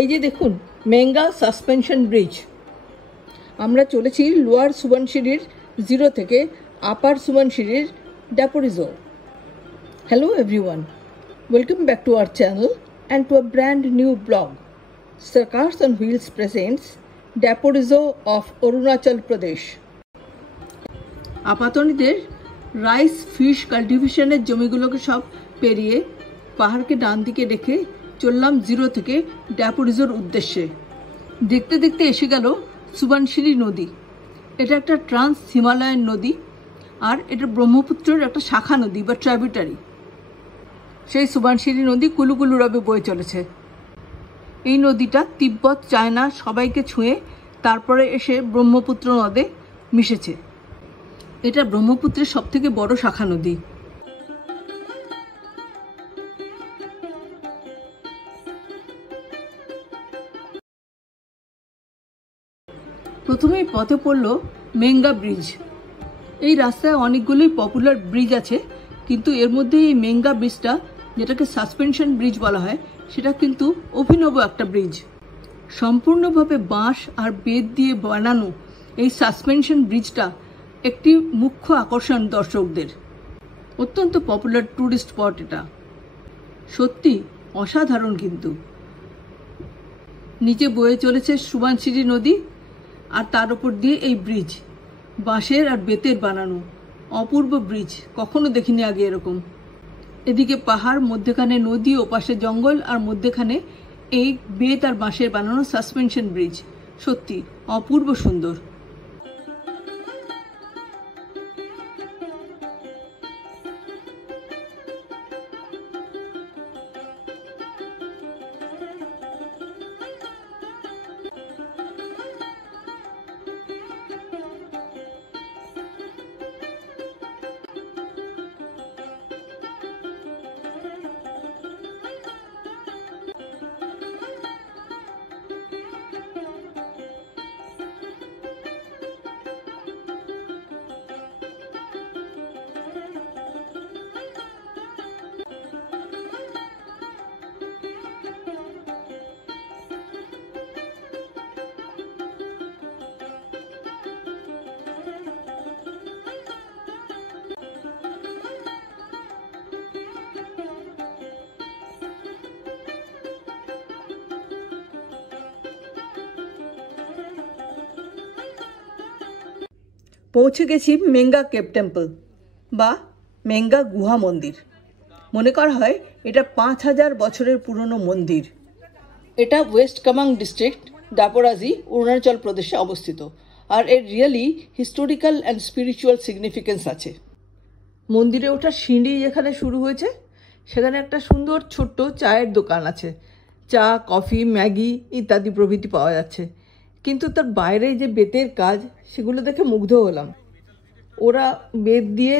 এই যে দেখুন মেঙ্গা সাসপেনশন ব্রিজ। আমরা চলেছি লোয়ার সুবনশিরির জিরো থেকে আপার সুবনশিরির Daporijo. Hello everyone, welcome back to our channel and to a brand new blog. Circus on Wheels presents Daporijo of Arunachal Pradesh. আপাতনিদের রাইস ফিশ কাল্টিভেশনের জমিগুলোকে সব পেরিয়ে পাহাড়কে ডান দিকে রেখে চললাম জিরো থেকে ড্যাপোরিজোর উদ্দেশ্যে। দেখতে দেখতে এসে গেল সুবনশিরি নদী। এটা একটা ট্রান্স হিমালয়ান নদী, আর এটা ব্রহ্মপুত্রের একটা শাখা নদী বা ট্রাইবিউটারি। সেই সুবনশিরি নদী কুলুকুলুরবে বয়ে চলেছে। এই নদীটা তিব্বত, চায়না সবাইকে ছুঁয়ে তারপরে এসে ব্রহ্মপুত্র নদে মিশেছে। এটা ব্রহ্মপুত্রের সবথেকে বড় শাখা নদী। প্রথমেই পথে পড়ল মেঙ্গা ব্রিজ। এই রাস্তায় অনেকগুলোই পপুলার ব্রিজ আছে, কিন্তু এর মধ্যে এই মেঙ্গা ব্রিজটা, যেটাকে সাসপেনশন ব্রিজ বলা হয়, সেটা কিন্তু অভিনব একটা ব্রিজ। সম্পূর্ণভাবে বাঁশ আর বেত দিয়ে বানানো এই সাসপেনশন ব্রিজটা একটি মুখ্য আকর্ষণ দর্শকদের। অত্যন্ত পপুলার ট্যুরিস্ট স্পট এটা। সত্যি অসাধারণ। কিন্তু নিচে বয়ে চলেছে সুবনশিরি নদী, আর তার উপর দিয়ে এই ব্রিজ, বাঁশের আর বেতের বানানো অপূর্ব ব্রিজ। কখনো দেখিনি আগে এরকম। এদিকে পাহাড়, মধ্যেখানে নদী, ওপাশে জঙ্গল, আর মধ্যেখানে এই বেত আর বাঁশের বানানো সাসপেনশন ব্রিজ। সত্যি অপূর্ব সুন্দর। পৌঁছে গেছি মেঙ্গা কেভ টেম্পল বা মেঙ্গা গুহা মন্দির। মনে করা হয় এটা 5000 বছরের পুরনো মন্দির। এটা ওয়েস্ট কামেং ডিস্ট্রিক্ট, দাপোরাজি, অরুণাচল প্রদেশে অবস্থিত, আর এর really historical and spiritual significance আছে। মন্দিরে ওঠার সিঁড়ি যেখানে শুরু হয়েছে, সেখানে একটা সুন্দর ছোট্ট চায়ের দোকান আছে। চা, কফি, ম্যাগি ইত্যাদি প্রভৃতি পাওয়া যাচ্ছে। কিন্তু তার বাইরে যে বেতের কাজ, সেগুলো দেখে মুগ্ধ হলাম। ওরা বেত দিয়ে,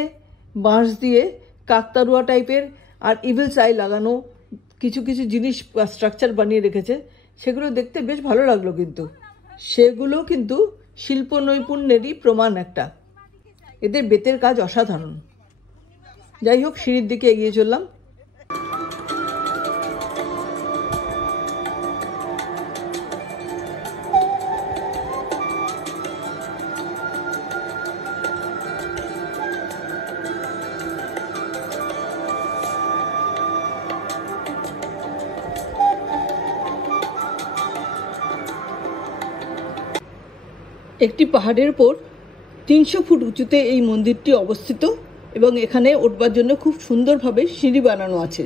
বাঁশ দিয়ে কাকতারুয়া টাইপের আর ইভিলস আই লাগানো কিছু কিছু জিনিস বা স্ট্রাকচার বানিয়ে রেখেছে। সেগুলো দেখতে বেশ ভালো লাগলো। কিন্তু সেগুলো কিন্তু শিল্প নৈপুণ্যেরই প্রমাণ একটা। এদের বেতের কাজ অসাধারণ। যাই হোক, সিঁড়ির দিকে এগিয়ে চললাম। একটি পাহাড়ের উপর 300 ফুট উঁচুতে এই মন্দিরটি অবস্থিত, এবং এখানে উঠবার জন্য খুব সুন্দরভাবে সিঁড়ি বানানো আছে।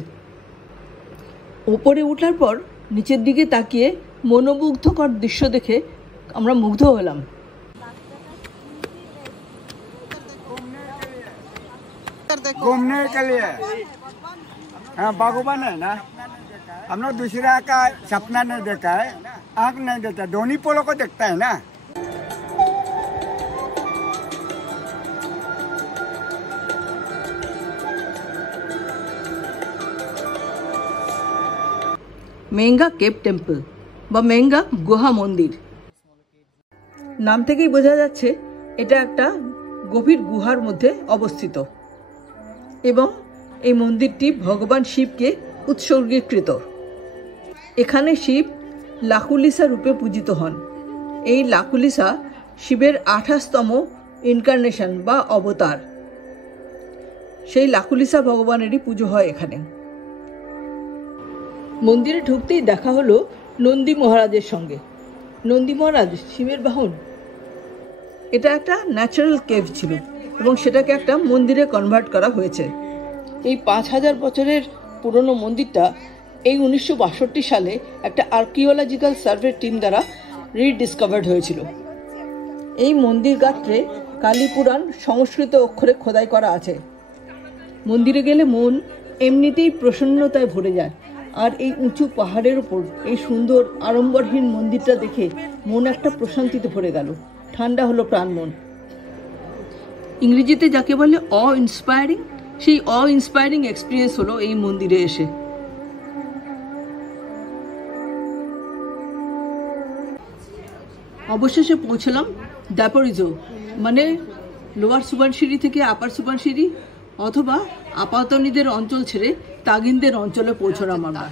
ওপরে ওঠার পর নিচের দিকে তাকিয়ে মনোমুগ্ধকর দৃশ্য দেখে আমরা মুগ্ধ হলাম। घूमने के लिए हाँ बागोबान है ना। हम लोग दूसरा का सपना नहीं देखा है, आँख नहीं देखता, धोनी पोलो को देखता है ना। মেঙ্গা কেভ টেম্পল বা মেঙ্গা গুহা মন্দির। নাম থেকেই বোঝা যাচ্ছে এটা একটা গভীর গুহার মধ্যে অবস্থিত, এবং এই মন্দিরটি ভগবান শিবকে উৎসর্গীকৃত। এখানে শিব লাকুলিসা রূপে পূজিত হন। এই লাকুলিসা শিবের 28তম ইনকারনেশন বা অবতার। সেই লাকুলিসা ভগবানেরই পুজো হয় এখানে। মন্দিরে ঢুকতেই দেখা হলো নন্দী মহারাজের সঙ্গে। নন্দী মহারাজ শিবের বাহন। এটা একটা ন্যাচারাল কেভ ছিল এবং সেটাকে একটা মন্দিরে কনভার্ট করা হয়েছে। এই 5000 বছরের পুরনো মন্দিরটা এই 1962 সালে একটা আর্কিওলজিক্যাল সার্ভে টিম দ্বারা রিডিসকভার্ড হয়েছিল। এই মন্দির গাত্রে কালীপুরাণ সংস্কৃত অক্ষরে খোদাই করা আছে। মন্দিরে গেলে মন এমনিতেই প্রসন্নতায় ভরে যায়। আর এই উঁচু পাহাড়ের ওপর এই সুন্দর আড়ম্বরহীন মন্দিরটা দেখে মন একটা প্রশান্তিতে ভরে গেল, ঠান্ডা হলো প্রাণ মন। ইংরেজিতে যাকে বলে ইন্সপায়ারিং, সেই ইন্সপায়ারিং এক্সপিরিয়েন্স হলো এই মন্দিরে এসে। অবশেষে পৌঁছলাম দাপোরিজো, মানে লোয়ার সুবানশিরি থেকে আপার সুবানশিরি অথবা আপাতনিদের অঞ্চল ছেড়ে তাগিনদের অঞ্চলে পৌঁছলাম আমরা।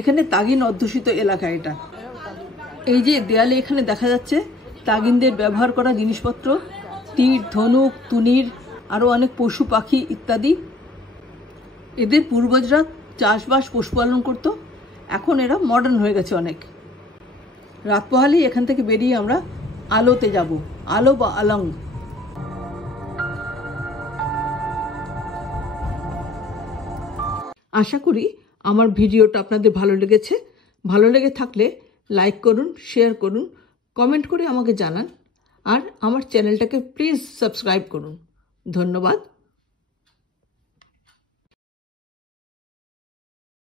এখানে তাগিন অধ্যুষিত এলাকা এটা। এই যে দেয়ালে এখানে দেখা যাচ্ছে তাগিনদের ব্যবহার করা জিনিসপত্র, তীর, ধনুক, তুনির, আরও অনেক পশু পাখি ইত্যাদি। এদের পূর্বজরা চাষবাস পশুপালন করত, এখন এরা মডার্ন হয়ে গেছে অনেক। রাত পোহালেই এখান থেকে বেরিয়ে আমরা আলোতে যাব, আলো বা আলং। আশা করি আমার ভিডিওটা আপনাদের ভালো লেগেছে। ভালো লেগে থাকলে লাইক করুন, শেয়ার করুন, কমেন্ট করে আমাকে জানান, আর আমার চ্যানেলটাকে প্লিজ সাবস্ক্রাইব করুন। ধন্যবাদ।